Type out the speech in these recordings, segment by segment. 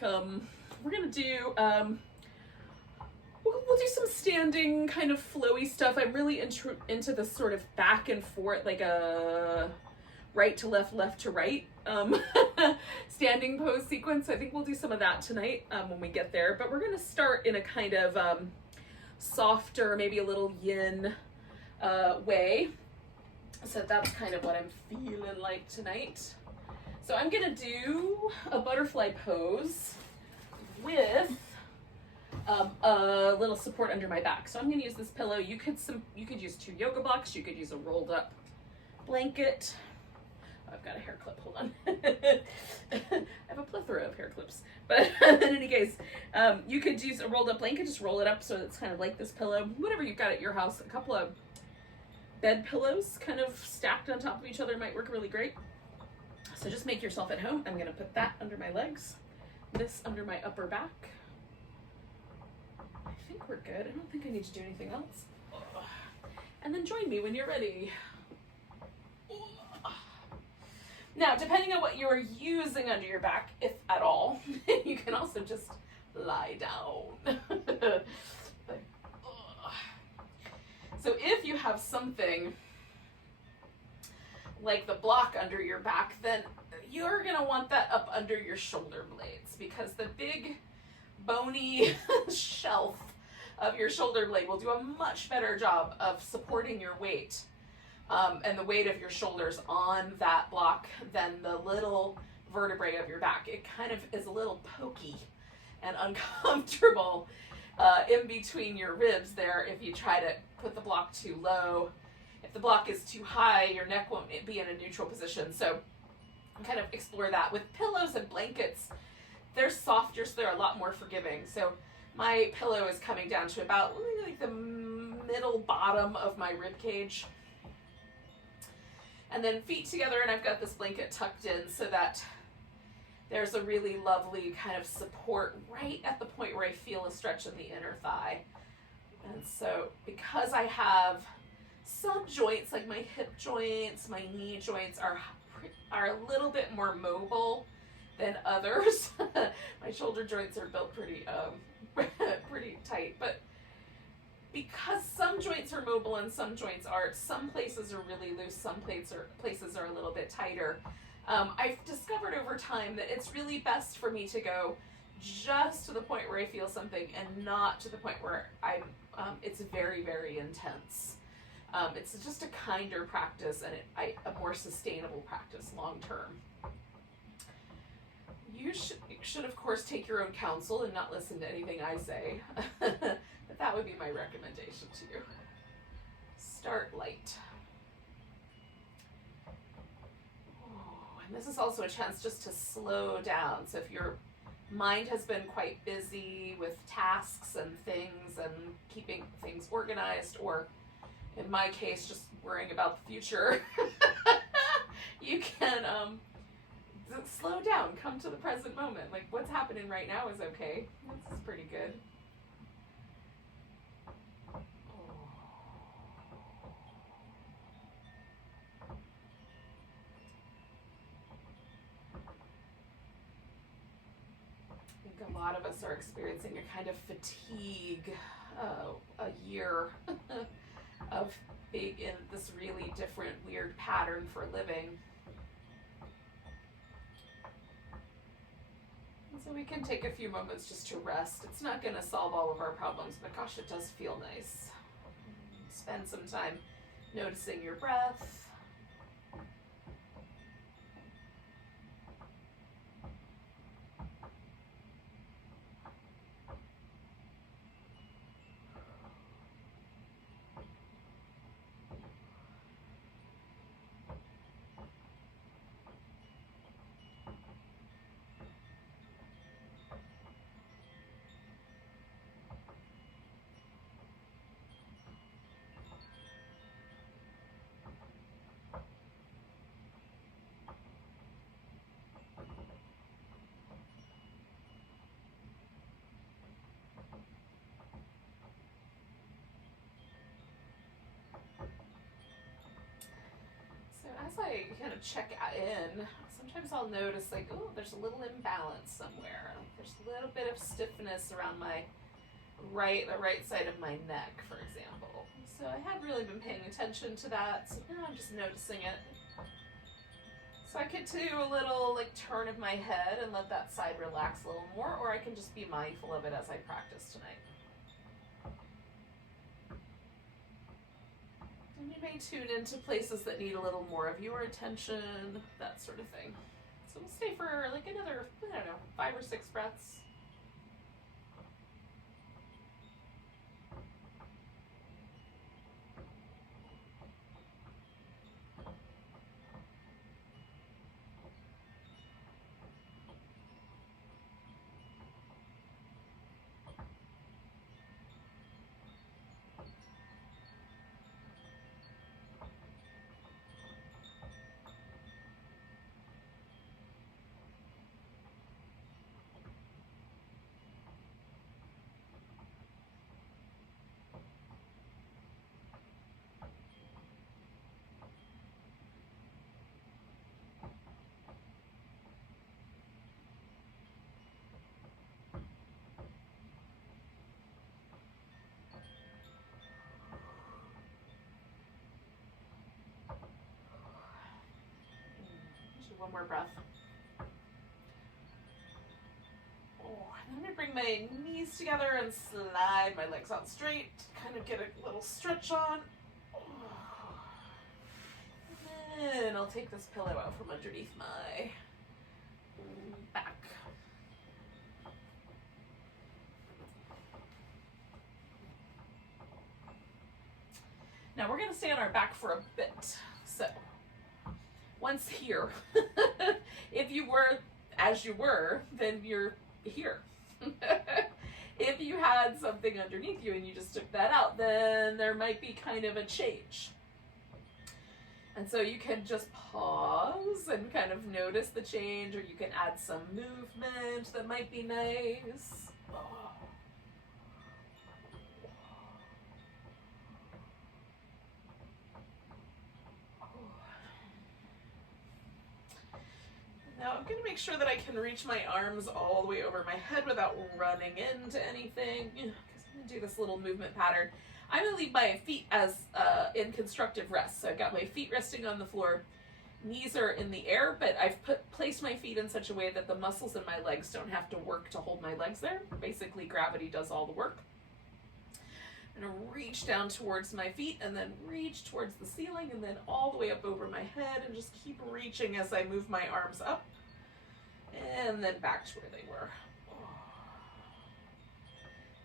think we're gonna do we'll do some standing kind of flowy stuff. I'm really into this sort of back and forth, like a right to left, left to right standing pose sequence. I think we'll do some of that tonight when we get there. But we're gonna start in a kind of softer, maybe a little yin way. So that's kind of what I'm feeling like tonight. So I'm gonna do a butterfly pose with a little support under my back. So I'm gonna use this pillow. You could use 2 yoga blocks. You could use a rolled up blanket. Oh, I've got a hair clip. Hold on. I have a plethora of hair clips. But in any case, you could use a rolled up blanket. Just roll it up so it's kind of like this pillow. Whatever you've got at your house. A couple of bed pillows kind of stacked on top of each other might work really great. So just make yourself at home. I'm gonna put that under my legs, this under my upper back. I think we're good. I don't think I need to do anything else. And then join me when you're ready. Now, depending on what you're using under your back, if at all, you can also just lie down. So if you have something like the block under your back, then you're gonna want that up under your shoulder blades, because the big bony shelf of your shoulder blade will do a much better job of supporting your weight and the weight of your shoulders on that block than the little vertebrae of your back. It kind of is a little pokey and uncomfortable in between your ribs there if you try to put the block too low. If the block is too high, your neck won't be in a neutral position. So kind of explore that. With pillows and blankets, they're softer, so they're a lot more forgiving. So my pillow is coming down to about like the middle bottom of my rib cage. And then feet together, and I've got this blanket tucked in so that there's a really lovely kind of support right at the point where I feel a stretch in the inner thigh. And so because I have some joints, like my hip joints, my knee joints are a little bit more mobile than others. My shoulder joints are built pretty pretty tight, but because some joints are mobile and some joints aren't, some places are really loose, some places are a little bit tighter. I've discovered over time that it's really best for me to go just to the point where I feel something and not to the point where it's very, very intense. It's just a kinder practice and a more sustainable practice long term. You should of course take your own counsel and not listen to anything I say, but that would be my recommendation to you. Start light. And this is also a chance just to slow down. So if your mind has been quite busy with tasks and things and keeping things organized, or in my case, just worrying about the future, you can slow down, come to the present moment. Like what's happening right now is okay. This is pretty good. A lot of us are experiencing a kind of fatigue, a year of being in this really different, weird pattern for living. And so we can take a few moments just to rest. It's not going to solve all of our problems, but gosh, it does feel nice. Spend some time noticing your breath. As I kind of check in, sometimes I'll notice like, oh, there's a little imbalance somewhere. I don't There's a little bit of stiffness around the right side of my neck, for example. So I had really been paying attention to that, so now I'm just noticing it. So I could do a little like turn of my head and let that side relax a little more, or I can just be mindful of it as I practice tonight. And you may tune into places that need a little more of your attention, that sort of thing. So we'll stay for like another, I don't know, 5 or 6 breaths. One more breath. Oh, and then I'm going to bring my knees together and slide my legs out straight. Kind of get a little stretch on. And then I'll take this pillow out from underneath my back. Now we're going to stay on our back for a bit. So once here, if you were as you were, then you're here. If you had something underneath you and you just took that out, then there might be kind of a change. And so you can just pause and kind of notice the change, or you can add some movement that might be nice. Now I'm going to make sure that I can reach my arms all the way over my head without running into anything, because I'm going to do this little movement pattern. I'm going to leave my feet as in constructive rest. So I've got my feet resting on the floor, knees are in the air, but I've placed my feet in such a way that the muscles in my legs don't have to work to hold my legs there. Basically, gravity does all the work. I'm going to reach down towards my feet and then reach towards the ceiling and then all the way up over my head, and just keep reaching as I move my arms up and then back to where they were.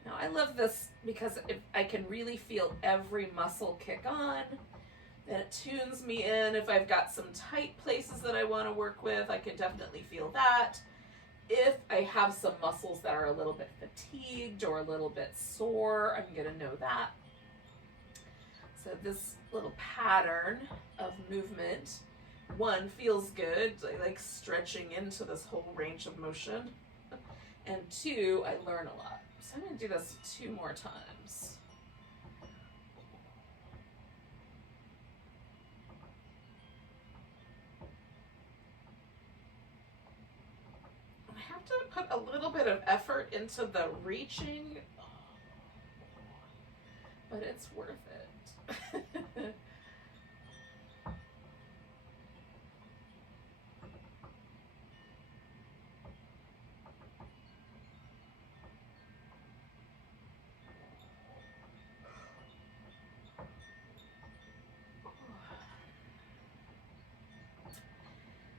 Now I love this because if I can really feel every muscle kick on, then it tunes me in. If I've got some tight places that I want to work with, I can definitely feel that. If I have some muscles that are a little bit fatigued or a little bit sore, I'm going to know that. So this little pattern of movement, one, feels good. I like stretching into this whole range of motion. And two, I learn a lot. So I'm going to do this 2 more times. To put a little bit of effort into the reaching, but it's worth it.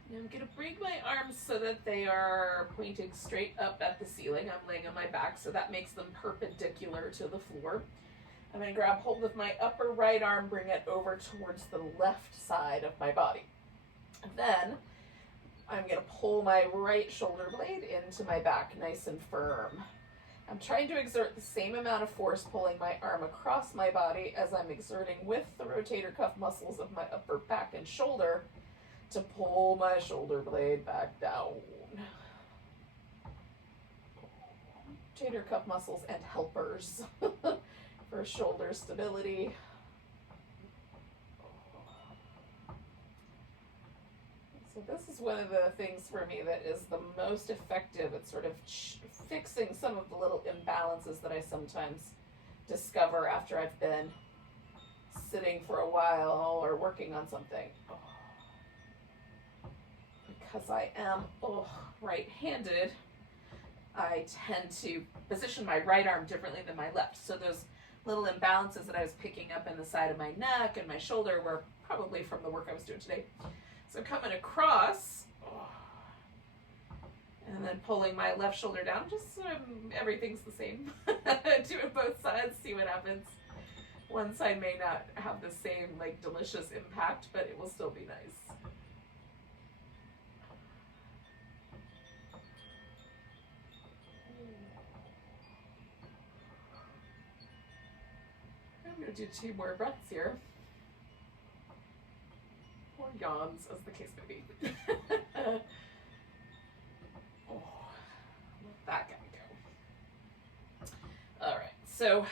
I'm going to bring my arms so that they are pointing straight up at the ceiling. I'm laying on my back, so that makes them perpendicular to the floor. I'm going to grab hold of my upper right arm, bring it over towards the left side of my body. And then I'm going to pull my right shoulder blade into my back nice and firm. I'm trying to exert the same amount of force pulling my arm across my body as I'm exerting with the rotator cuff muscles of my upper back and shoulder to pull my shoulder blade back down. Rotator cuff muscles and helpers for shoulder stability. So this is is one of the things for me that is the most effective at sort of fixing some of the little imbalances that I sometimes discover after I've been sitting for a while or working on something. Oh. Because I am right-handed, I tend to position my right arm differently than my left. So those little imbalances that I was picking up in the side of my neck and my shoulder were probably from the work I was doing today. So coming across, and then pulling my left shoulder down, just so everything's the same. Do it both sides, see what happens. One side may not have the same like delicious impact, but it will still be nice. I'm going to do 2 more breaths here. Or yawns, as the case may be. Oh, let that guy go. All right, so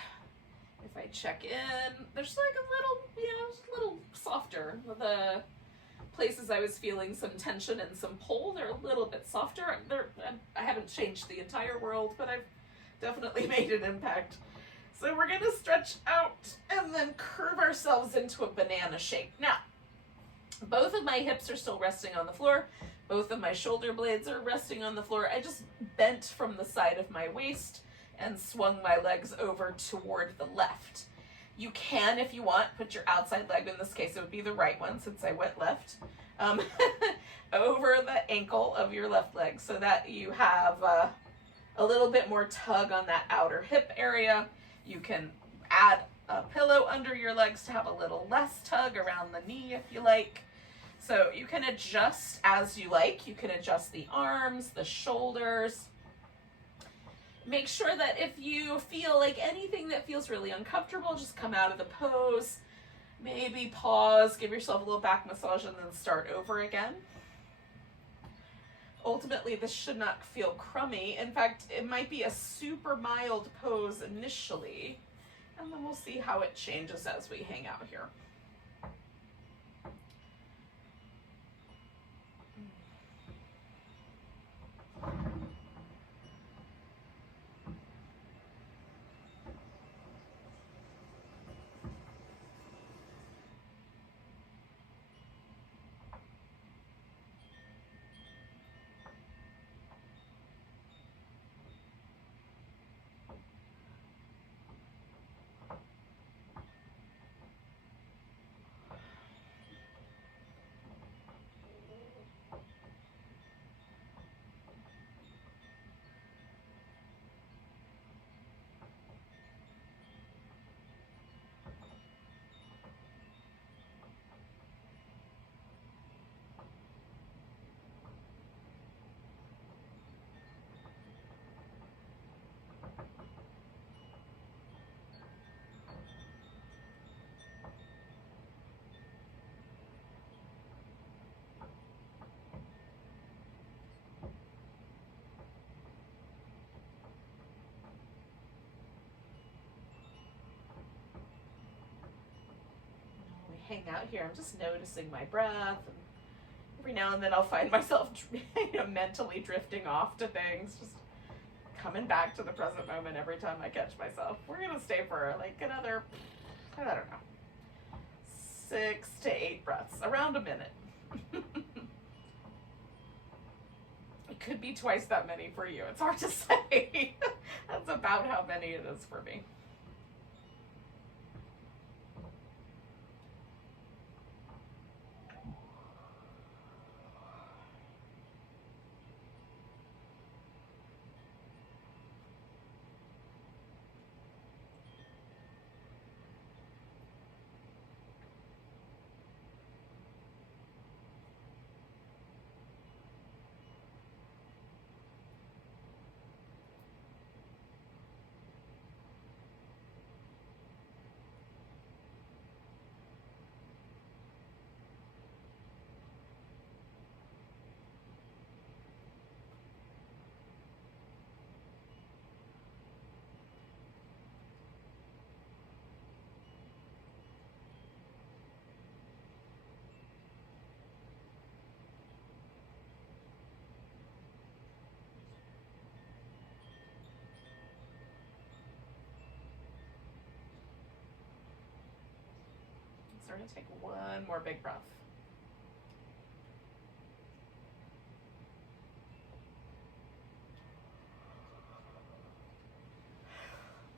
if I check in, there's like a little softer. The places I was feeling some tension and some pull, they're a little bit softer. I haven't changed the entire world, but I've definitely made an impact. So we're gonna stretch out and then curve ourselves into a banana shape. Now, both of my hips are still resting on the floor. Both of my shoulder blades are resting on the floor. I just bent from the side of my waist and swung my legs over toward the left. You can, if you want, put your outside leg, in this case it would be the right one since I went left, over the ankle of your left leg so that you have a little bit more tug on that outer hip area. You can add a pillow under your legs to have a little less tug around the knee if you like. So you can adjust as you like. You can adjust the arms, the shoulders. Make sure that if you feel like anything that feels really uncomfortable, just come out of the pose. Maybe pause, give yourself a little back massage, and then start over again. Ultimately, this should not feel crummy. In fact, it might be a super mild pose initially, and then we'll see how it changes as we hang out here. Hang out here. I'm just noticing my breath. And every now and then I'll find myself mentally drifting off to things, just coming back to the present moment every time I catch myself. We're going to stay for like another, I don't know, 6 to 8 breaths, around a minute. It could be twice that many for you. It's hard to say. That's about how many it is for me. We're going to take one more big breath.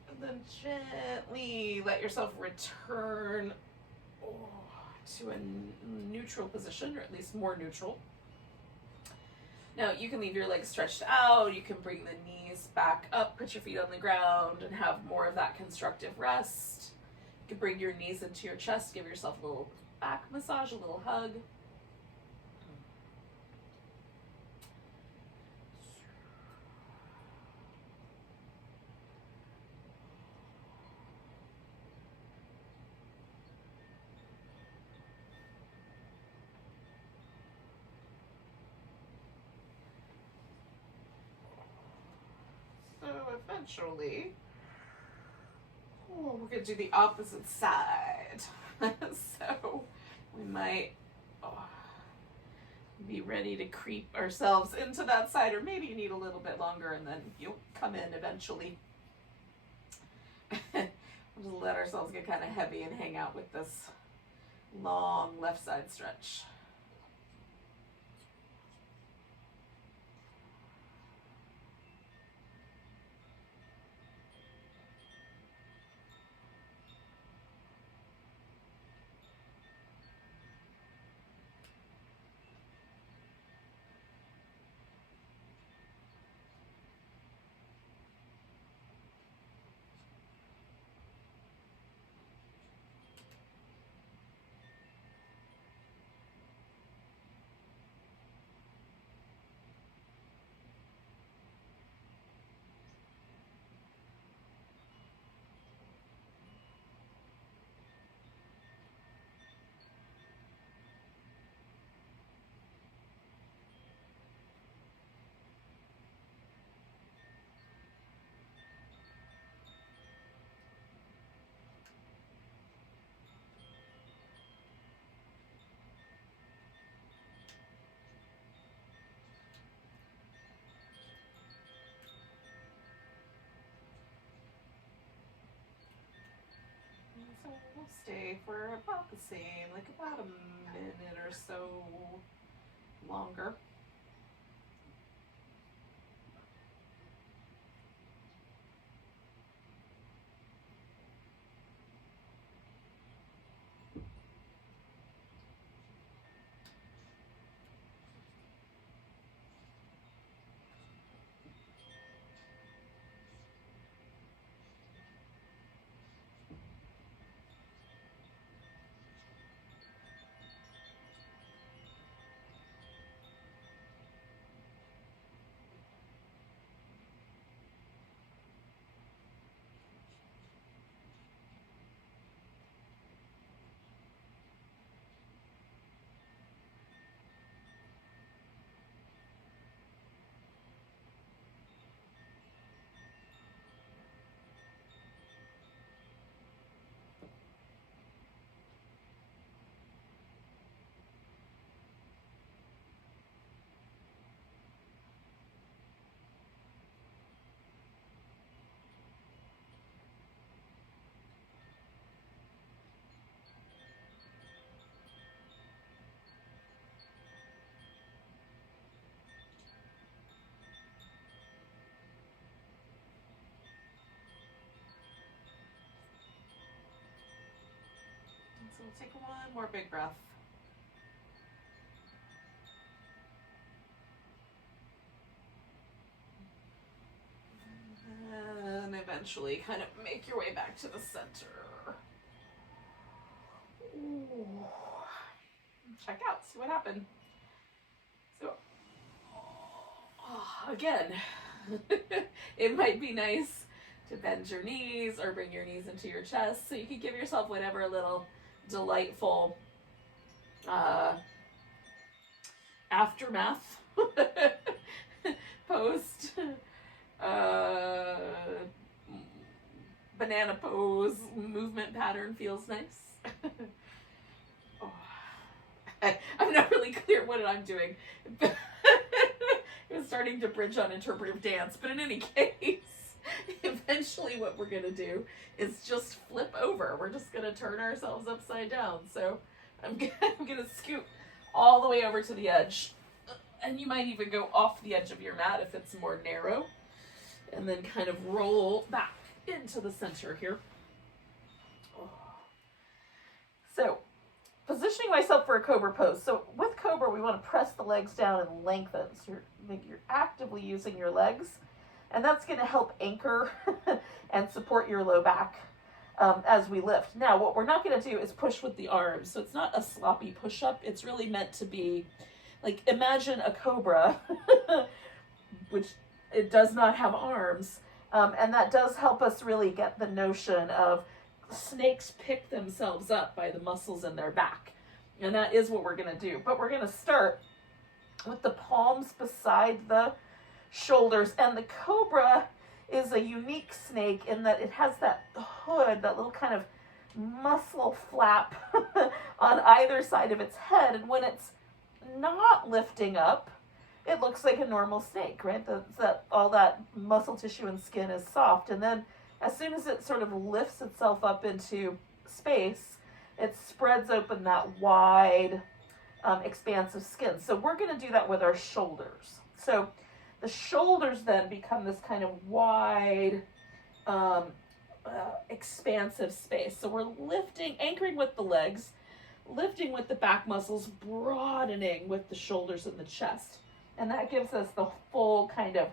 And then gently let yourself return to a neutral position, or at least more neutral. Now you can leave your legs stretched out, you can bring the knees back up, put your feet on the ground, and have more of that constructive rest. You can bring your knees into your chest, give yourself a little back massage, a little hug. So eventually, we're going to do the opposite side. So we might be ready to creep ourselves into that side, or maybe you need a little bit longer and then you'll come in eventually. We'll just let ourselves get kind of heavy and hang out with this long left side stretch. So we'll stay for about the same, like about a minute or so longer. So we'll take one more big breath. And eventually kind of make your way back to the center. Ooh. Check out, see what happened. So, again, it might be nice to bend your knees or bring your knees into your chest so you can give yourself whatever little delightful aftermath post banana pose movement pattern feels nice. I'm not really clear what I'm doing. It was starting to bridge on interpretive dance, but in any case, eventually what we're gonna do is just flip over. We're just gonna turn ourselves upside down. So I'm gonna scoot all the way over to the edge. And you might even go off the edge of your mat if it's more narrow. And then kind of roll back into the center here. So, positioning myself for a Cobra pose. So with Cobra, we want to press the legs down and lengthen. So you're actively using your legs. And that's going to help anchor and support your low back as we lift. Now, what we're not going to do is push with the arms. So it's not a sloppy push-up. It's really meant to be, like, imagine a Cobra, which it does not have arms. And that does help us really get the notion of snakes pick themselves up by the muscles in their back. And that is what we're going to do. But we're going to start with the palms beside the shoulders. And the Cobra is a unique snake in that it has that hood, that little kind of muscle flap on either side of its head. And when it's not lifting up, it looks like a normal snake, right? All that muscle tissue and skin is soft. And then as soon as it sort of lifts itself up into space, it spreads open that wide, expansive skin. So we're going to do that with our shoulders. So the shoulders then become this kind of wide, expansive space. So we're lifting, anchoring with the legs, lifting with the back muscles, broadening with the shoulders and the chest. And that gives us the full kind of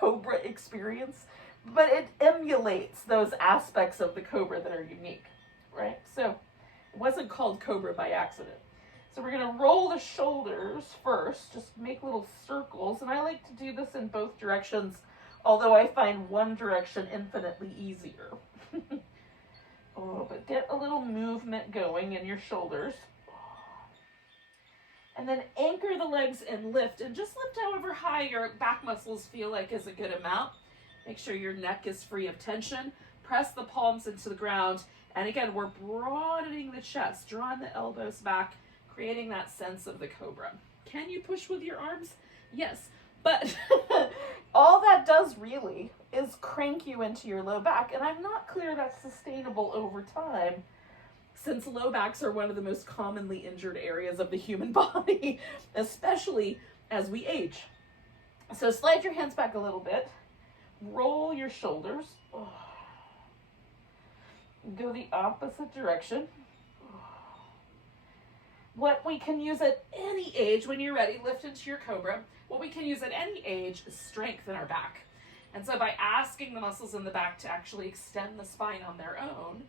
Cobra experience, but it emulates those aspects of the Cobra that are unique, right? So it wasn't called Cobra by accident. So we're going to roll the shoulders first, just make little circles. And I like to do this in both directions, although I find one direction infinitely easier. But get a little movement going in your shoulders. And then anchor the legs and lift. And just lift however high your back muscles feel like is a good amount. Make sure your neck is free of tension. Press the palms into the ground. And again, we're broadening the chest, drawing the elbows back, creating that sense of the Cobra. Can you push with your arms? Yes. But all that does really is crank you into your low back. And I'm not clear that's sustainable over time, since low backs are one of the most commonly injured areas of the human body, especially as we age. So slide your hands back a little bit. Roll your shoulders. Go the opposite direction. What we can use at any age, when you're ready, lift into your Cobra. What we can use at any age is strength in our back. And so by asking the muscles in the back to actually extend the spine on their own,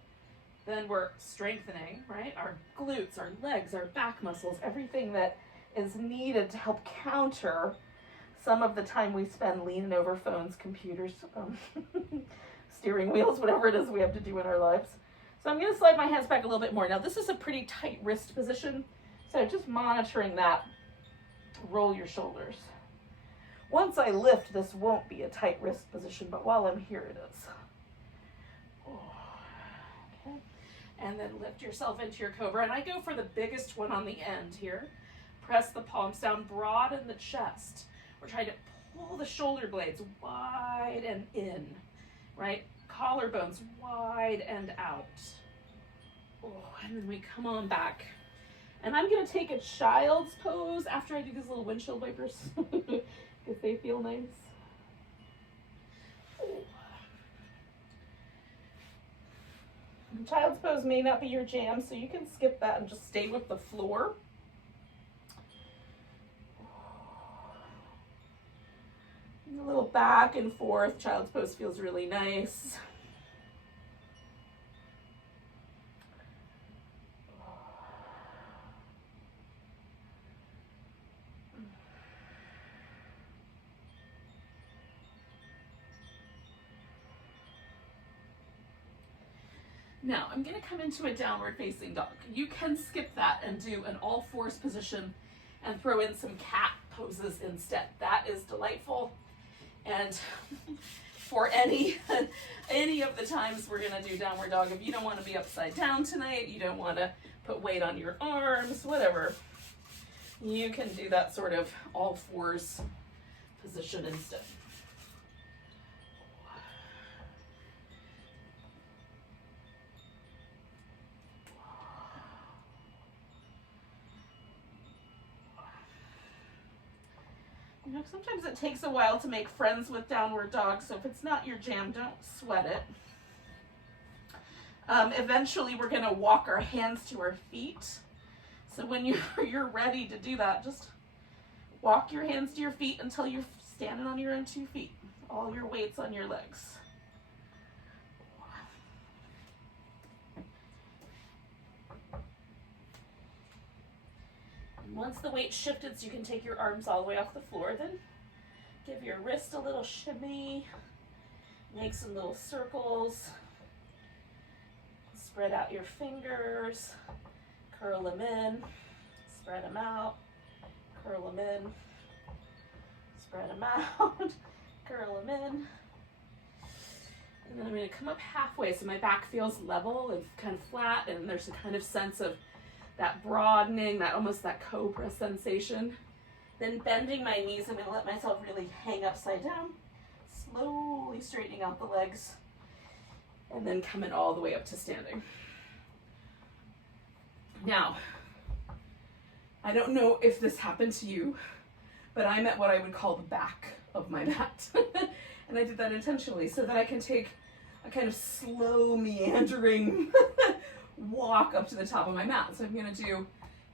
then we're strengthening, right? Our glutes, our legs, our back muscles, everything that is needed to help counter some of the time we spend leaning over phones, computers, steering wheels, whatever it is we have to do in our lives. So I'm going to slide my hands back a little bit more. Now this is a pretty tight wrist position, so just monitoring that. Roll your shoulders. Once I lift, this won't be a tight wrist position, but while I'm here it is. Okay. And then lift yourself into your Cobra. And I go for the biggest one on the end here. Press the palms down, broaden the chest. We're trying to pull the shoulder blades wide and in, right? Collarbones wide and out. And then we come on back. And I'm going to take a child's pose after I do these little windshield wipers, because they feel nice. Child's pose may not be your jam, so you can skip that and just stay with the floor. A little back and forth. Child's pose feels really nice. Now, I'm going to come into a downward facing dog. You can skip that and do an all fours position and throw in some cat poses instead. That is delightful. And for any of the times we're going to do downward dog, if you don't want to be upside down tonight, you don't want to put weight on your arms, whatever, you can do that sort of all fours position instead. You know, sometimes it takes a while to make friends with downward dog, so if it's not your jam, don't sweat it. Eventually, we're going to walk our hands to our feet. So when you're ready to do that, just walk your hands to your feet until you're standing on your own 2 feet. All your weight's on your legs. And once the weight shifted so you can take your arms all the way off the floor, then give your wrist a little shimmy, make some little circles, spread out your fingers, curl them in, spread them out, curl them in, spread them out, curl them in. And then I'm going to come up halfway so my back feels level and kind of flat, and there's a kind of sense of that broadening, that almost that cobra sensation. Then bending my knees, I'm going to let myself really hang upside down, slowly straightening out the legs, and then coming all the way up to standing. Now, I don't know if this happened to you, but I'm at what I would call the back of my mat. And I did that intentionally so that I can take a kind of slow meandering walk up to the top of my mat. So I'm going to do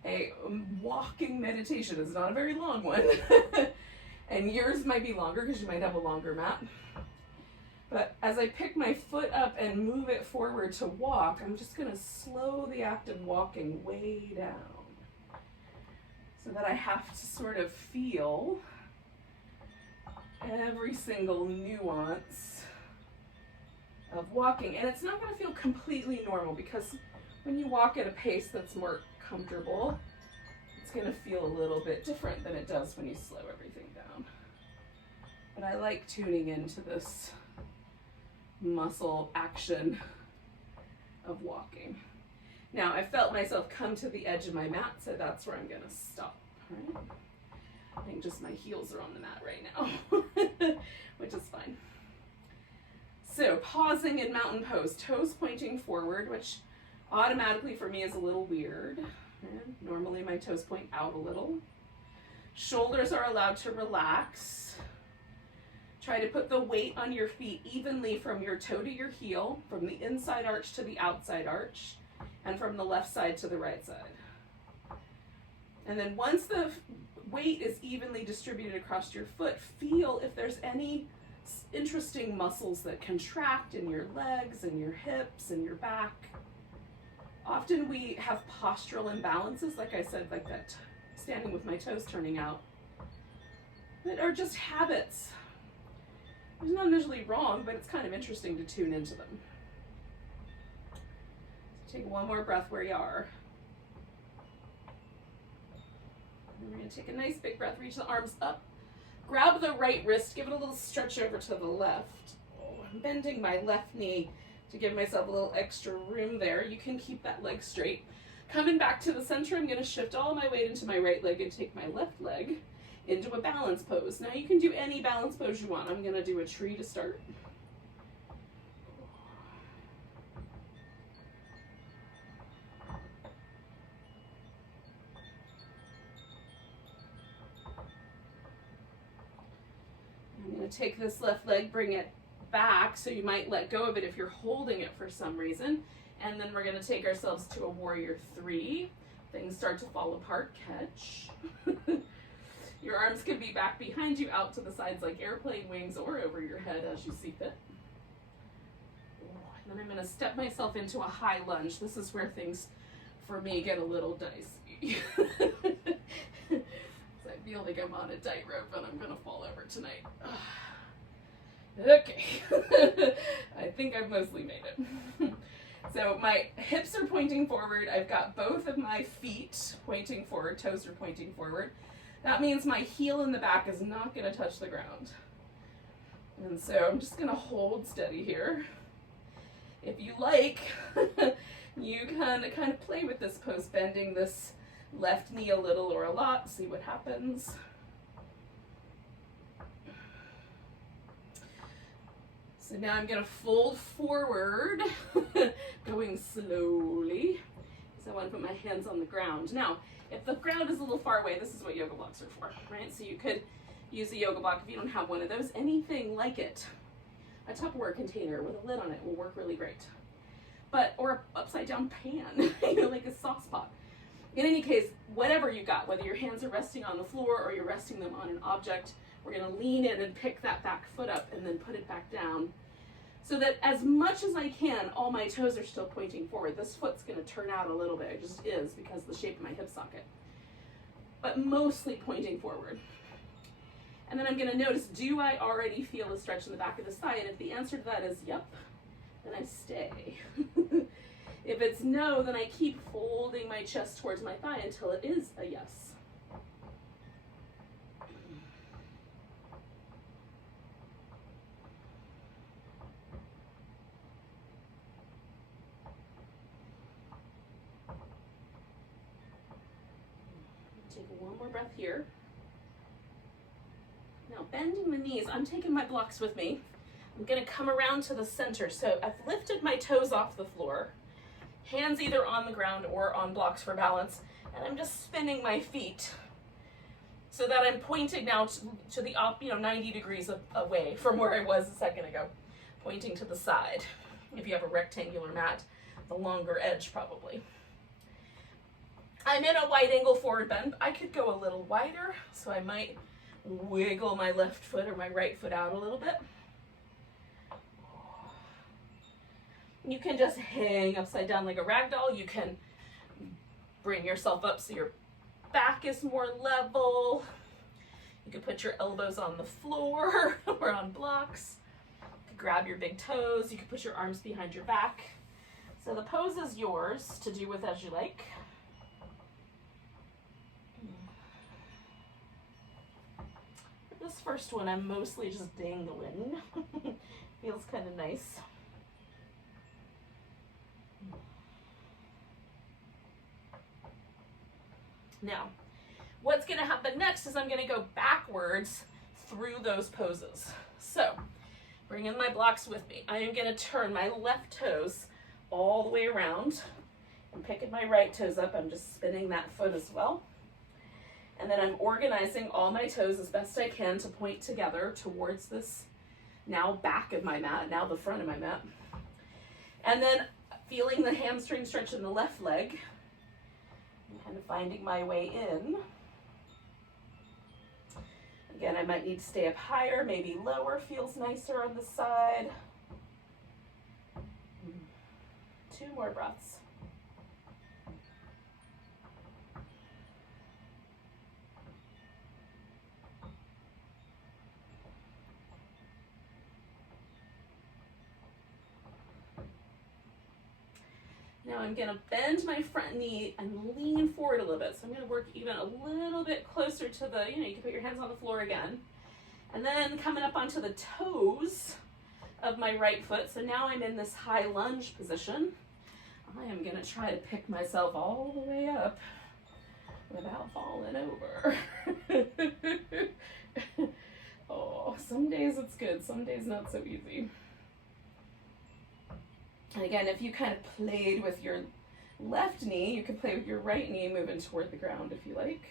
a walking meditation. It's not a very long one. And yours might be longer because you might have a longer mat. But as I pick my foot up and move it forward to walk, I'm just going to slow the act of walking way down so that I have to sort of feel every single nuance of walking. And it's not going to feel completely normal because when you walk at a pace that's more comfortable, it's going to feel a little bit different than it does when you slow everything down. But I like tuning into this muscle action of walking. Now, I felt myself come to the edge of my mat, so that's where I'm going to stop. Right? I think just my heels are on the mat right now, which is fine. So, pausing in mountain pose, toes pointing forward, which automatically for me is a little weird. And normally my toes point out a little. Shoulders are allowed to relax. Try to put the weight on your feet evenly from your toe to your heel, from the inside arch to the outside arch, and from the left side to the right side. And then once the weight is evenly distributed across your foot, feel if there's any interesting muscles that contract in your legs and your hips and your back. Often we have postural imbalances, like I said, like that standing with my toes turning out, that are just habits. It's not initially wrong, but it's kind of interesting to tune into them. So take one more breath where you are. And we're going to take a nice big breath, reach the arms up, grab the right wrist, give it a little stretch over to the left. Oh, I'm bending my left knee to give myself a little extra room there. You can keep that leg straight. Coming back to the center, I'm going to shift all my weight into my right leg and take my left leg into a balance pose. Now you can do any balance pose you want. I'm going to do a tree to start. I'm going to take this left leg, bring it back, so you might let go of it if you're holding it for some reason. And then we're going to take ourselves to a warrior 3. Things start to fall apart. Catch. Your arms can be back behind you, out to the sides like airplane wings, or over your head as you see fit. And then I'm going to step myself into a high lunge. This is where things, for me, get a little dicey. So I feel like I'm on a tightrope and I'm going to fall over tonight. Okay. I think I've mostly made it. So my hips are pointing forward. I've got both of my feet pointing forward. Toes are pointing forward. That means my heel in the back is not going to touch the ground. And so I'm just going to hold steady here. If you like, you can kind of play with this pose, bending this left knee a little or a lot, see what happens. So now I'm going to fold forward, going slowly, because I want to put my hands on the ground. Now, if the ground is a little far away, this is what yoga blocks are for, right? So you could use a yoga block if you don't have one of those. Anything like it. A Tupperware container with a lid on it will work really great. But, or an upside down pan, you know, like a sauce pot. In any case, whatever you got, whether your hands are resting on the floor or you're resting them on an object, we're going to lean in and pick that back foot up and then put it back down so that as much as I can, all my toes are still pointing forward. This foot's going to turn out a little bit. It just is because of the shape of my hip socket. But mostly pointing forward. And then I'm going to notice, do I already feel a stretch in the back of the thigh? And if the answer to that is yep, then I stay. If it's no, then I keep folding my chest towards my thigh until it is a yes. Take one more breath here. Now bending the knees, I'm taking my blocks with me. I'm gonna come around to the center. So I've lifted my toes off the floor, hands either on the ground or on blocks for balance, and I'm just spinning my feet so that I'm pointing now to the 90 degrees away from where I was a second ago, pointing to the side. If you have a rectangular mat, the longer edge probably. I'm in a wide angle forward bend. I could go a little wider, so I might wiggle my left foot or my right foot out a little bit. You can just hang upside down like a rag doll. You can bring yourself up so your back is more level. You can put your elbows on the floor or on blocks. You can grab your big toes. You can put your arms behind your back. So the pose is yours to do with as you like. This first one, I'm mostly just dangling. Feels kind of nice. Now, what's going to happen next is I'm going to go backwards through those poses. So, bringing my blocks with me, I am going to turn my left toes all the way around and picking my right toes up. I'm just spinning that foot as well. And then I'm organizing all my toes as best I can to point together towards this now back of my mat, now the front of my mat. And then feeling the hamstring stretch in the left leg, and kind of finding my way in. Again, I might need to stay up higher, maybe lower feels nicer on the side. 2 more breaths. Now I'm going to bend my front knee and lean forward a little bit. So I'm going to work even a little bit closer to the, you can put your hands on the floor again. And then coming up onto the toes of my right foot. So now I'm in this high lunge position. I am going to try to pick myself all the way up without falling over. Oh, some days it's good, some days not so easy. And again, if you kind of played with your left knee, you can play with your right knee moving toward the ground if you like.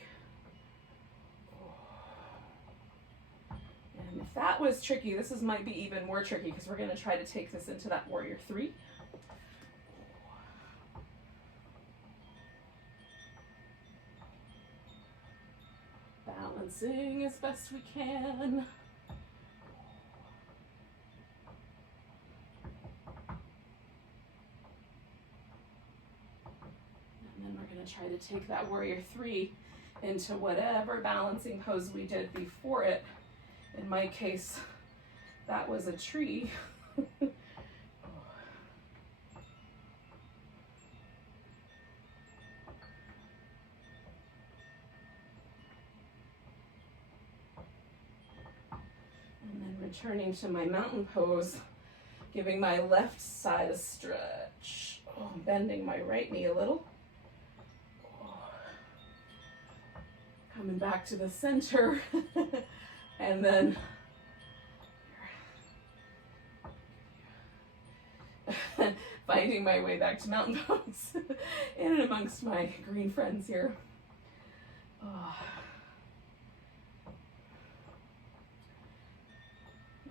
And if that was tricky, this might be even more tricky because we're going to try to take this into that warrior 3. Balancing as best we can. Try to take that warrior 3 into whatever balancing pose we did before it. In my case, that was a tree. And then returning to my mountain pose, giving my left side a stretch. Oh, bending my right knee a little. Coming back to the center, and then finding my way back to mountain pose in and amongst my green friends here. Oh.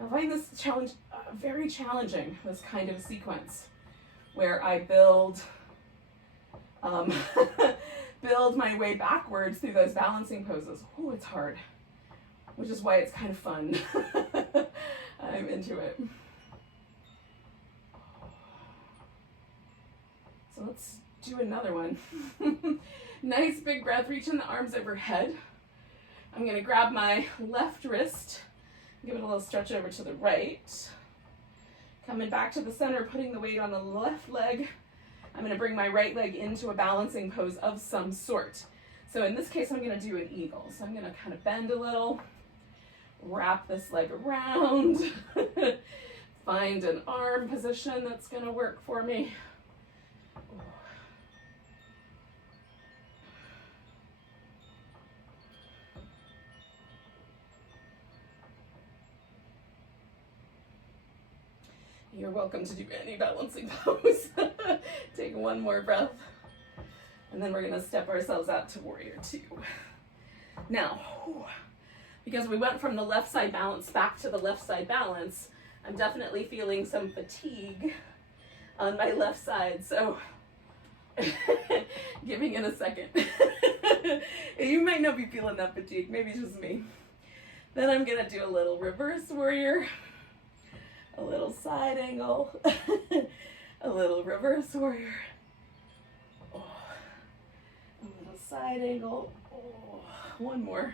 I find this challenge very challenging, this kind of sequence where I build build my way backwards through those balancing poses. Oh, it's hard, which is why it's kind of fun. I'm into it. So let's do another one. Nice big breath, reaching the arms overhead. I'm gonna grab my left wrist, give it a little stretch over to the right. Coming back to the center, putting the weight on the left leg. I'm gonna bring my right leg into a balancing pose of some sort. So in this case, I'm gonna do an eagle. So I'm gonna kind of bend a little, wrap this leg around, find an arm position that's gonna work for me. You're welcome to do any balancing pose. Take one more breath. And then we're gonna step ourselves out to warrior two. Now, because we went from the left side balance back to the left side balance, I'm definitely feeling some fatigue on my left side. So giving it a second. You might not be feeling that fatigue, maybe it's just me. Then I'm gonna do a little reverse warrior, a little side angle, a little reverse warrior, oh, a little side angle, oh, one more.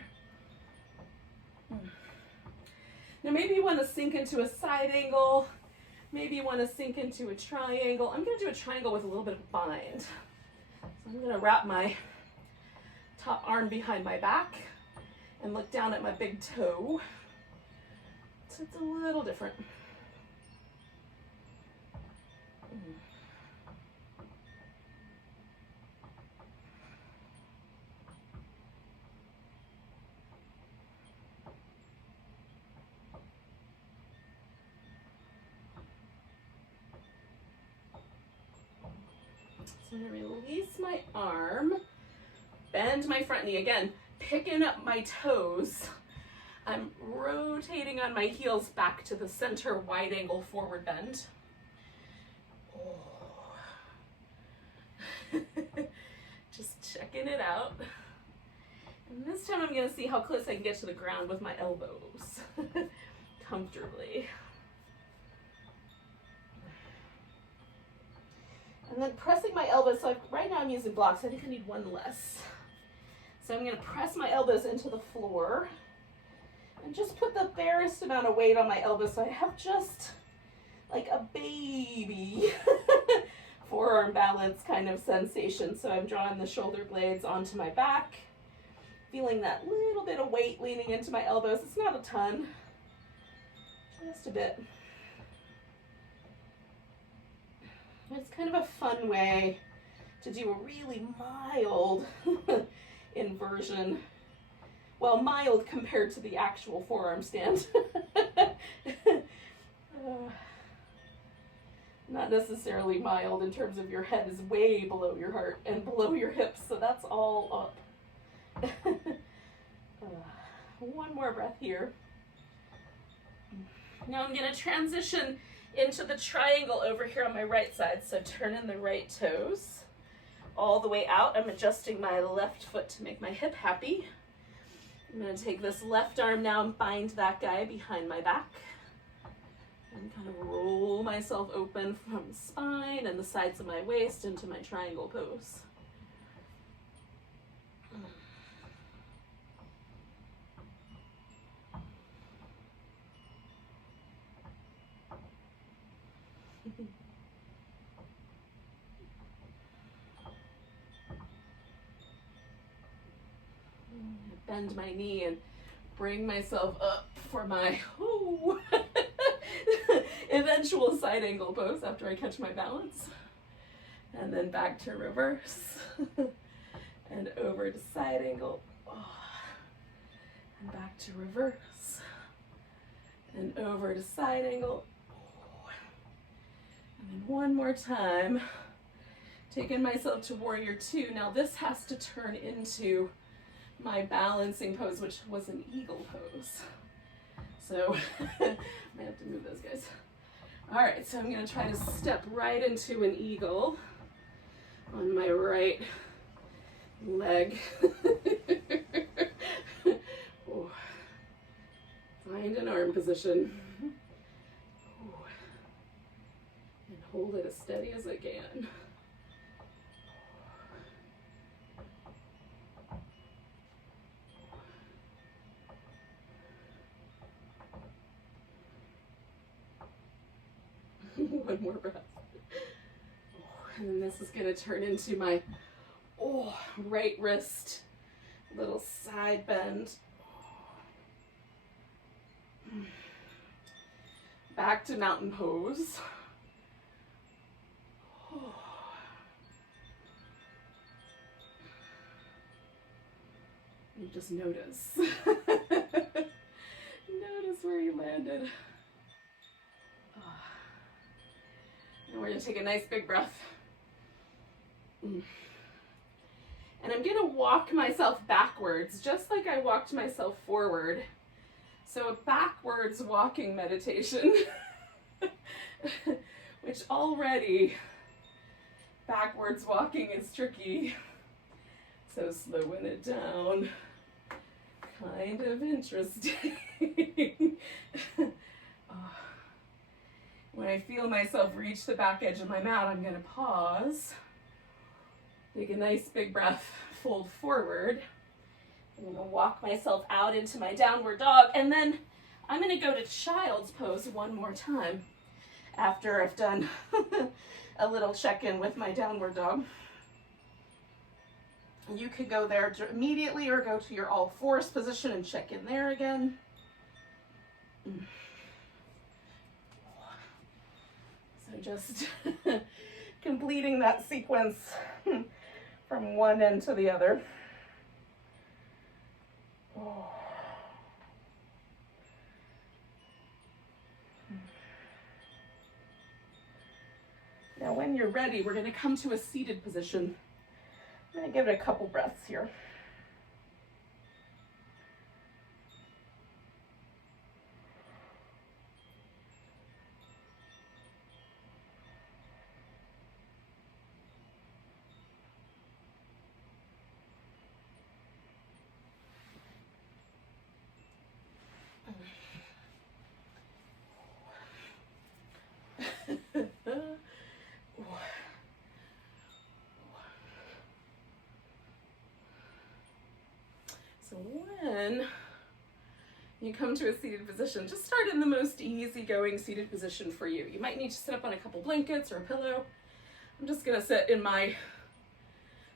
Now maybe you want to sink into a side angle, maybe you want to sink into a triangle. I'm going to do a triangle with a little bit of bind. So I'm going to wrap my top arm behind my back and look down at my big toe. So it's a little different. So I'm going to release my arm, bend my front knee. Again, picking up my toes. I'm rotating on my heels back to the center, wide angle forward bend. Oh. Just checking it out. And this time I'm going to see how close I can get to the ground with my elbows comfortably. And then pressing my elbows, so right now I'm using blocks, I think I need one less. So I'm going to press my elbows into the floor and just put the barest amount of weight on my elbows so I have just like a baby forearm balance kind of sensation. So I'm drawing the shoulder blades onto my back, feeling that little bit of weight leaning into my elbows. It's not a ton, just a bit. It's kind of a fun way to do a really mild inversion. Well, mild compared to the actual forearm stand. Not necessarily mild in terms of your head is way below your heart and below your hips, so that's all up. One more breath here. Now I'm going to transition into the triangle over here on my right side. So turning the right toes all the way out. I'm adjusting my left foot to make my hip happy. I'm going to take this left arm now and bind that guy behind my back. And kind of roll myself open from the spine and the sides of my waist into my triangle pose. Bend my knee and bring myself up for my eventual side angle pose after I catch my balance. And then back to reverse and over to side angle. And back to reverse and over to side angle. And then one more time, taking myself to warrior two. Now this has to turn into my balancing pose, which was an eagle pose. So I might have to move those guys. All right, so I'm gonna try to step right into an eagle on my right leg. Oh. Find an arm position. Oh. And hold it as steady as I can. One more breath. And then this is going to turn into my right wrist, little side bend. Back to mountain pose. You just notice. Notice where you landed. And we're going to take a nice big breath. And I'm going to walk myself backwards, just like I walked myself forward. So a backwards walking meditation, which already backwards walking is tricky. So slowing it down, kind of interesting. When I feel myself reach the back edge of my mat, I'm going to pause, take a nice big breath, fold forward. I'm going to walk myself out into my downward dog, and then I'm going to go to child's pose one more time after I've done a little check-in with my downward dog. You could go there immediately or go to your all fours position and check in there again. So just completing that sequence from one end to the other. Now when you're ready, we're going to come to a seated position. I'm going to give it a couple breaths here. So when you come to a seated position, just start in the most easygoing seated position for you. You might need to sit up on a couple blankets or a pillow. I'm just going to sit in my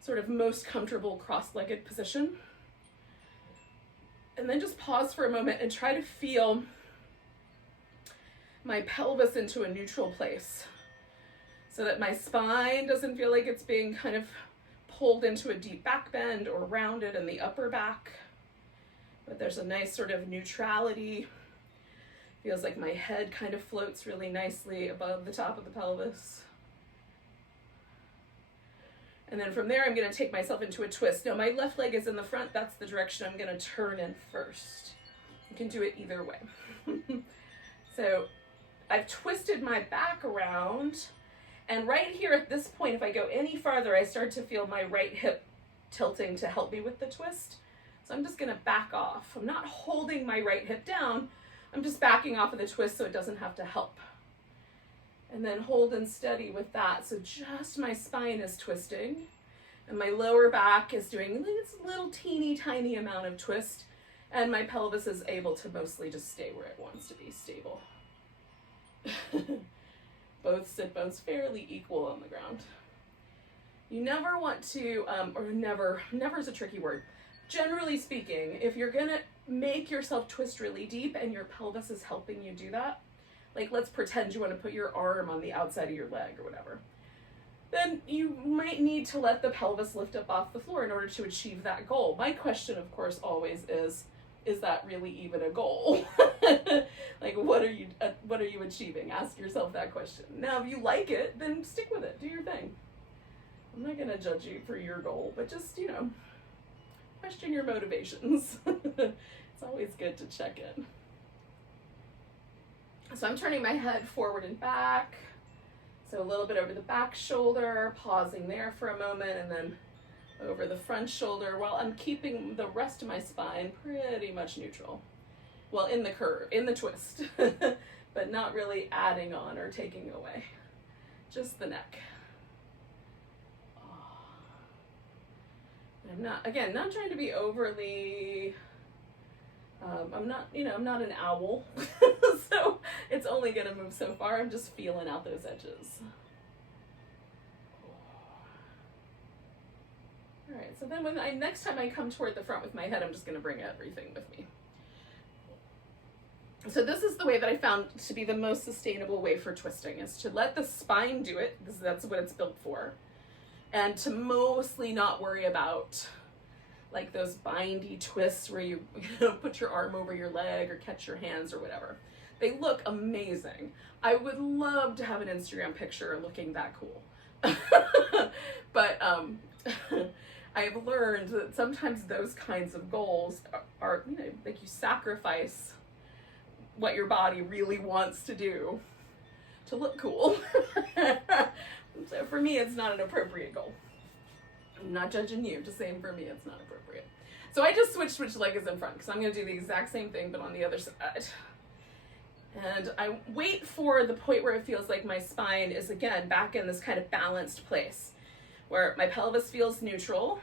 sort of most comfortable cross-legged position. And then just pause for a moment and try to feel my pelvis into a neutral place so that my spine doesn't feel like it's being kind of pulled into a deep back bend or rounded in the upper back. But there's a nice sort of neutrality. Feels like my head kind of floats really nicely above the top of the pelvis. And then from there, I'm going to take myself into a twist. Now, my left leg is in the front. That's the direction I'm going to turn in first. You can do it either way. So I've twisted my back around. And right here at this point, if I go any farther, I start to feel my right hip tilting to help me with the twist. So I'm just going to back off. I'm not holding my right hip down. I'm just backing off of the twist so it doesn't have to help. And then hold and steady with that. So just my spine is twisting and my lower back is doing this little teeny tiny amount of twist, and my pelvis is able to mostly just stay where it wants to be, stable. Both sit bones fairly equal on the ground. You never want to, or never is a tricky word. Generally speaking, if you're gonna make yourself twist really deep and your pelvis is helping you do that, like let's pretend you want to put your arm on the outside of your leg or whatever, then you might need to let the pelvis lift up off the floor in order to achieve that goal. My question, of course, always is that really even a goal? Like, what are you achieving? Ask yourself that question. Now, if you like it, then stick with it. Do your thing. I'm not going to judge you for your goal, but just, you know, question your motivations. It's always good to check in. So I'm turning my head forward and back. So a little bit over the back shoulder, pausing there for a moment, and then over the front shoulder while I'm keeping the rest of my spine pretty much neutral. Well, in the curve, in the twist, but not really adding on or taking away. Just the neck. I'm not, again, not trying to be overly, I'm not an owl, so it's only going to move so far. I'm just feeling out those edges. All right, so then next time I come toward the front with my head, I'm just going to bring everything with me. So this is the way that I found to be the most sustainable way for twisting, is to let the spine do it, because that's what it's built for, and to mostly not worry about like those bindy twists where you put your arm over your leg or catch your hands or whatever. They look amazing. I would love to have an Instagram picture looking that cool. But I have learned that sometimes those kinds of goals are, you know, like you sacrifice what your body really wants to do to look cool. So for me, it's not an appropriate goal. I'm not judging you, just saying for me, it's not appropriate. So I just switched which leg is in front, because I'm going to do the exact same thing, but on the other side. And I wait for the point where it feels like my spine is, again, back in this kind of balanced place, where my pelvis feels neutral.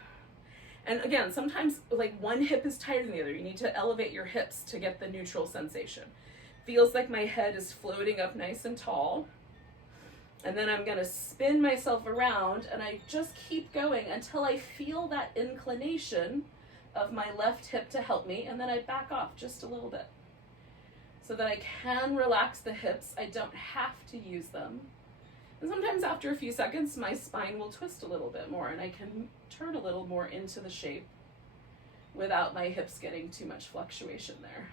And again, sometimes like one hip is tighter than the other. You need to elevate your hips to get the neutral sensation. Feels like my head is floating up nice and tall. And then I'm going to spin myself around, and I just keep going until I feel that inclination of my left hip to help me, and then I back off just a little bit so that I can relax the hips. I don't have to use them. And sometimes after a few seconds, my spine will twist a little bit more, and I can turn a little more into the shape without my hips getting too much fluctuation there.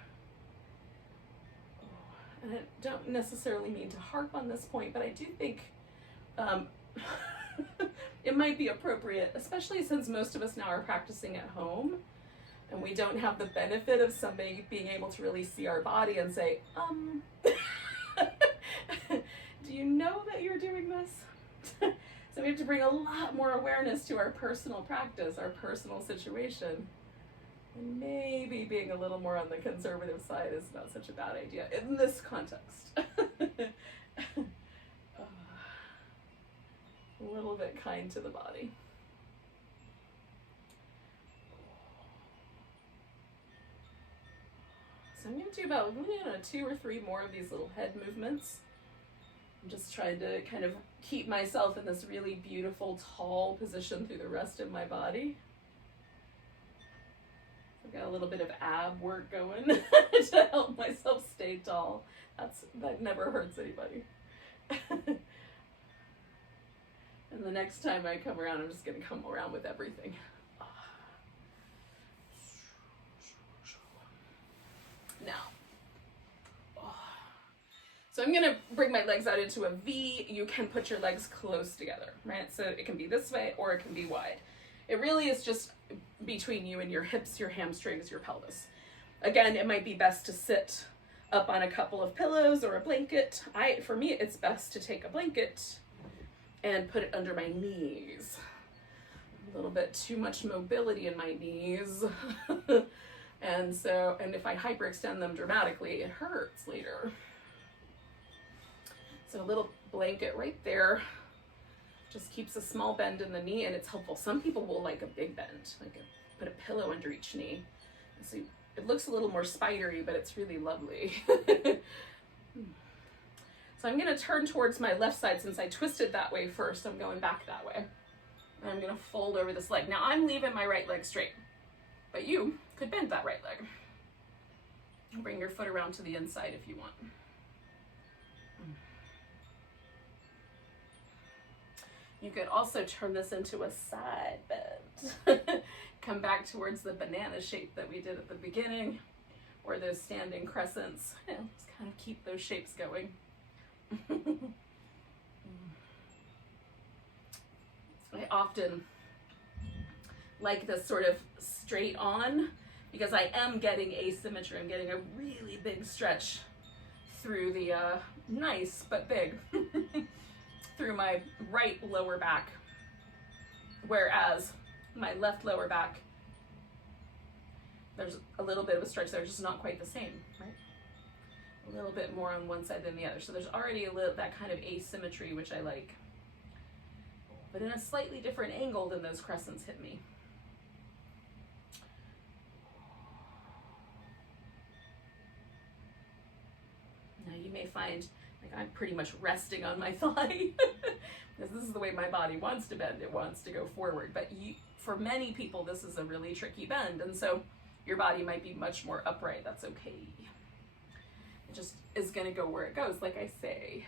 And I don't necessarily mean to harp on this point, but I do think it might be appropriate, especially since most of us now are practicing at home, and we don't have the benefit of somebody being able to really see our body and say, do you know that you're doing this? So we have to bring a lot more awareness to our personal practice, our personal situation. And maybe being a little more on the conservative side is not such a bad idea in this context. A little bit kind to the body. So I'm going to do about 2 or 3 more of these little head movements. I'm just trying to kind of keep myself in this really beautiful, tall position through the rest of my body. I've got a little bit of ab work going to help myself stay tall. That never hurts anybody. And the next time I come around, I'm just going to come around with everything. Now, so I'm going to bring my legs out into a V. You can put your legs close together, right? So it can be this way or it can be wide. It really is just between you and your hips, your hamstrings, your pelvis. Again, it might be best to sit up on a couple of pillows or a blanket. For me, it's best to take a blanket and put it under my knees. A little bit too much mobility in my knees. And if I hyperextend them dramatically, it hurts later. So a little blanket right there just keeps a small bend in the knee, and it's helpful. Some people will like a big bend, put a pillow under each knee. So it looks a little more spidery, but it's really lovely. So I'm going to turn towards my left side. Since I twisted that way first, I'm going back that way. And I'm going to fold over this leg. Now I'm leaving my right leg straight, but you could bend that right leg. Bring your foot around to the inside if you want. You could also turn this into a side bend. Come back towards the banana shape that we did at the beginning. or those standing crescents. You know, just kind of keep those shapes going. I often like this sort of straight on because I am getting asymmetry. I'm getting a really big stretch through the, nice but big, through my right lower back. Whereas my left lower back, there's a little bit of a stretch there, just not quite the same, right? A little bit more on one side than the other. So there's already a little, that kind of asymmetry, which I like. But in a slightly different angle than those crescents hit me. Now you may find like I'm pretty much resting on my thigh because this is the way my body wants to bend. It wants to go forward. But for many people, this is a really tricky bend. And so your body might be much more upright. That's okay. It just is going to go where it goes. Like I say,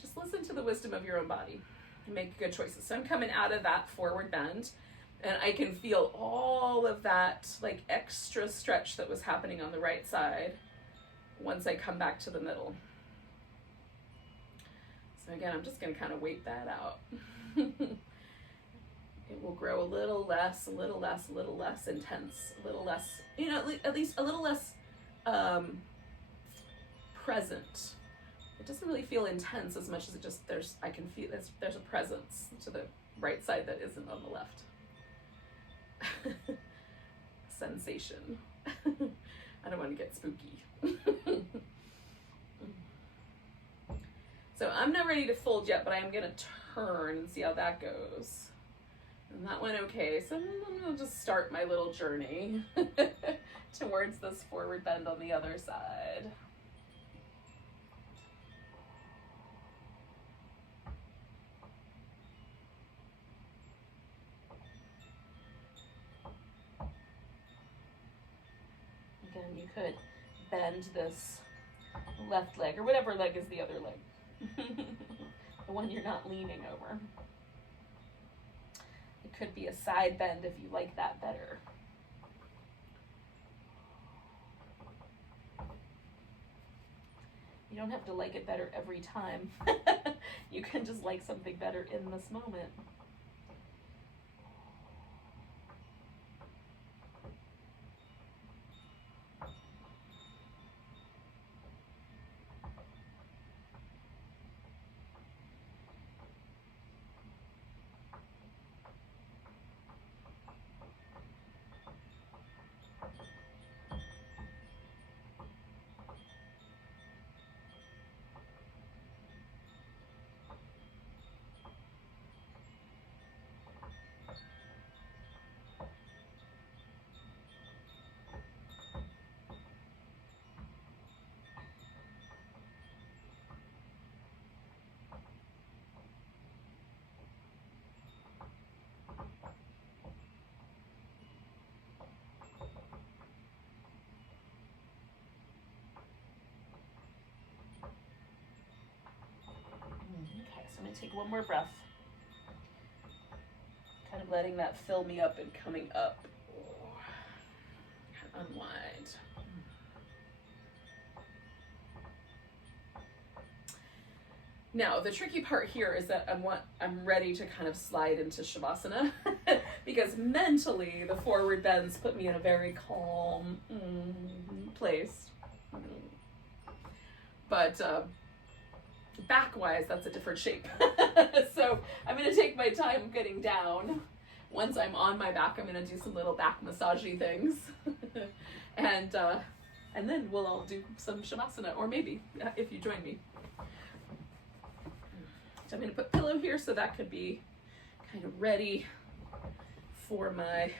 just listen to the wisdom of your own body and make good choices. So I'm coming out of that forward bend and I can feel all of that like extra stretch that was happening on the right side once I come back to the middle. So again, I'm just going to kind of wait that out. It will grow a little less, a little less, a little less intense, a little less, you know, at least a little less present. It doesn't really feel intense as much as it just, I can feel there's a presence to the right side that isn't on the left. Sensation. I don't want to get spooky. So I'm not ready to fold yet, but I am going to turn and see how that goes. And that went okay. So I'm going to just start my little journey towards this forward bend on the other side. Again, you could bend this left leg, or whatever leg is the other leg. The one you're not leaning over. It could be a side bend if you like that better. You don't have to like it better every time. You can just like something better in this moment. So I'm going to take one more breath, kind of letting that fill me up and coming up. Unwind. Now, the tricky part here is that I'm ready to kind of slide into Shavasana because mentally the forward bends put me in a very calm place. But back-wise, that's a different shape. So I'm going to take my time getting down. Once I'm on my back, I'm going to do some little back massagey things. And then we'll all do some Shavasana, or maybe if you join me. So I'm going to put pillow here so that could be kind of ready for my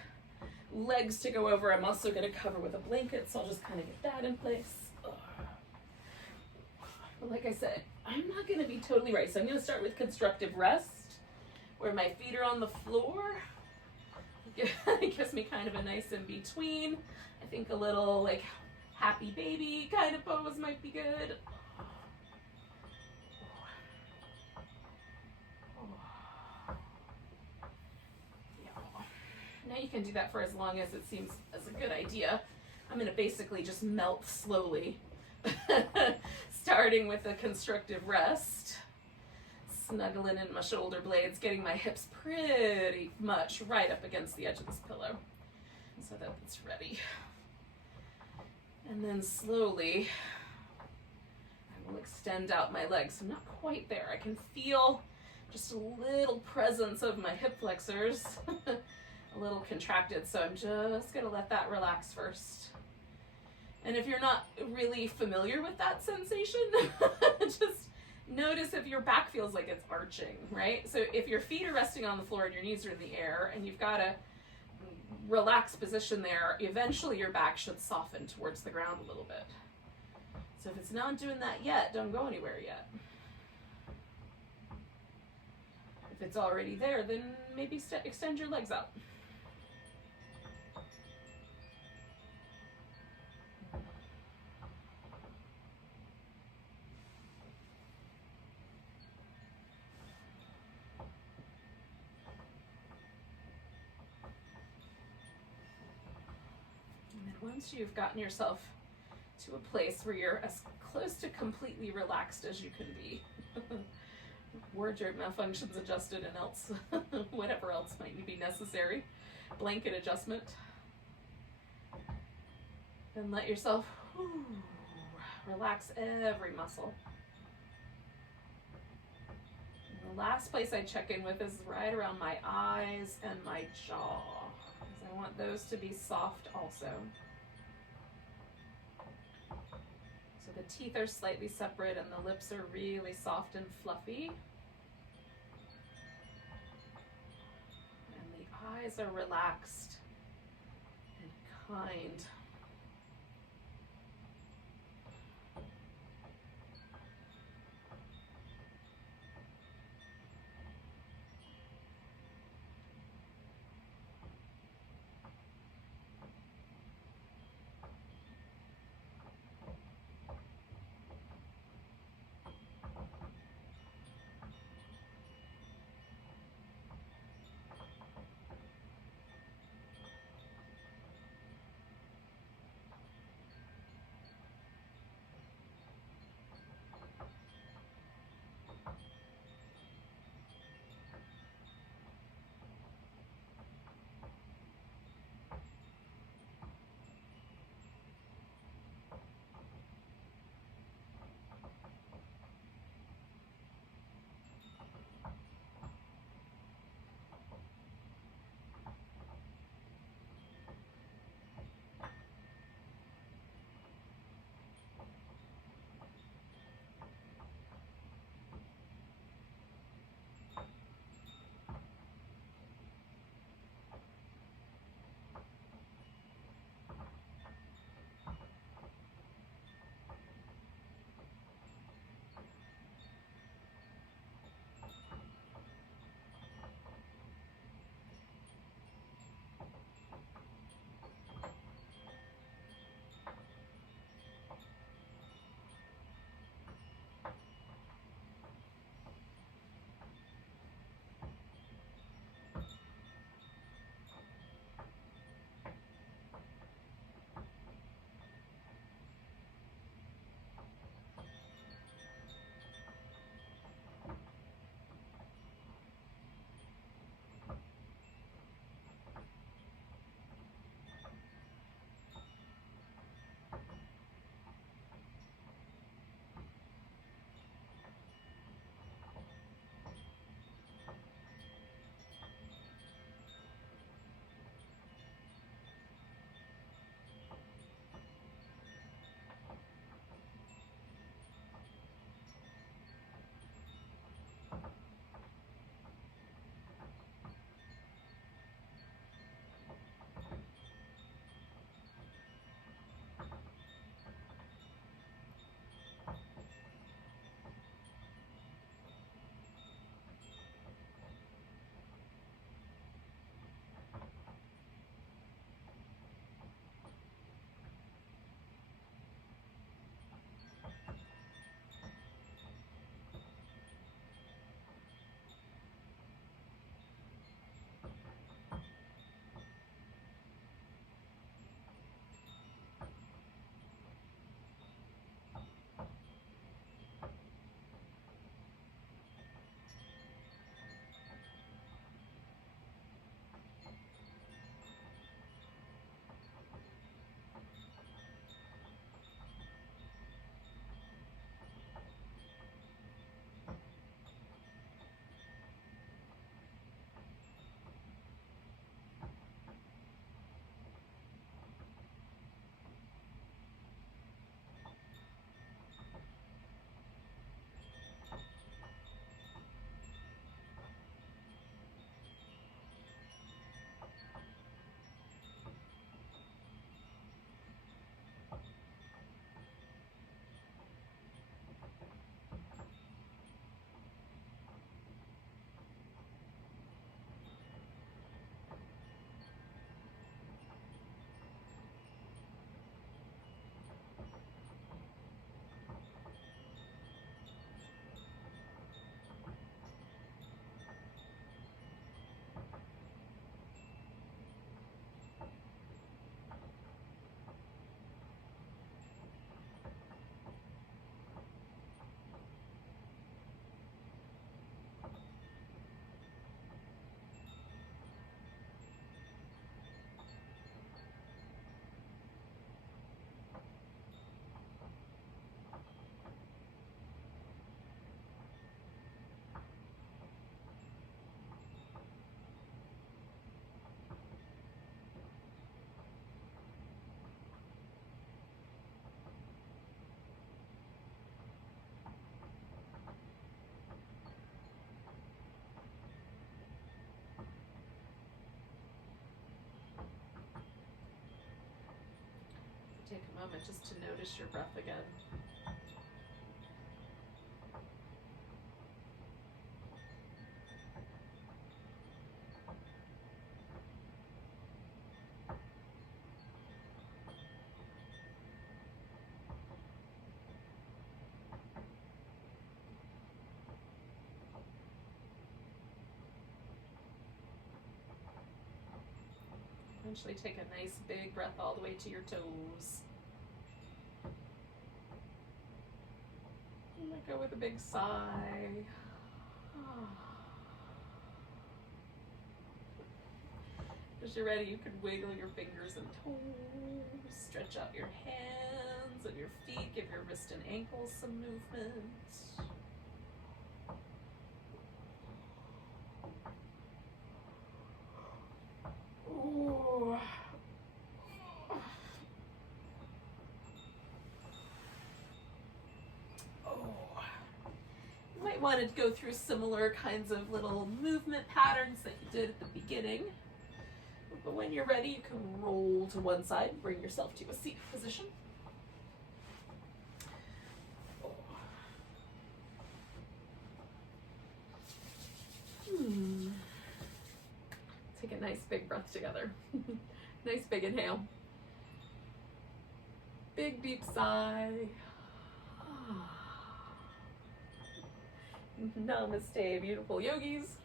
legs to go over. I'm also going to cover with a blanket, so I'll just kind of get that in place. But like I said, I'm not going to be totally right. So I'm going to start with constructive rest, where my feet are on the floor. It gives me kind of a nice in between. I think a little like happy baby kind of pose might be good. Now you can do that for as long as it seems as a good idea. I'm going to basically just melt slowly, starting with a constructive rest, snuggling in my shoulder blades, getting my hips pretty much right up against the edge of this pillow so that it's ready. And then slowly, I will extend out my legs. I'm not quite there. I can feel just a little presence of my hip flexors, a little contracted, so I'm just gonna let that relax first. And if you're not really familiar with that sensation, just notice if your back feels like it's arching, right? So if your feet are resting on the floor and your knees are in the air and you've got a relaxed position there, eventually your back should soften towards the ground a little bit. So if it's not doing that yet, don't go anywhere yet. If it's already there, then maybe extend your legs out. And then once you've gotten yourself to a place where you're as close to completely relaxed as you can be, wardrobe malfunctions adjusted and else, whatever else might be necessary, blanket adjustment, then let yourself relax every muscle. And the last place I check in with is right around my eyes and my jaw, because I want those to be soft also. So the teeth are slightly separate and the lips are really soft and fluffy. And the eyes are relaxed and kind. moment just to notice your breath again. Eventually take a nice big breath all the way to your toes. And let go with a big sigh. As you're ready, you can wiggle your fingers and toes, stretch out your hands and your feet, give your wrist and ankles some movement. Ooh. You might want to go through similar kinds of little movement patterns that you did at the beginning. But when you're ready, you can roll to one side and bring yourself to a seat position. Take a nice big breath together. Nice big inhale. Big deep sigh. Namaste, beautiful yogis.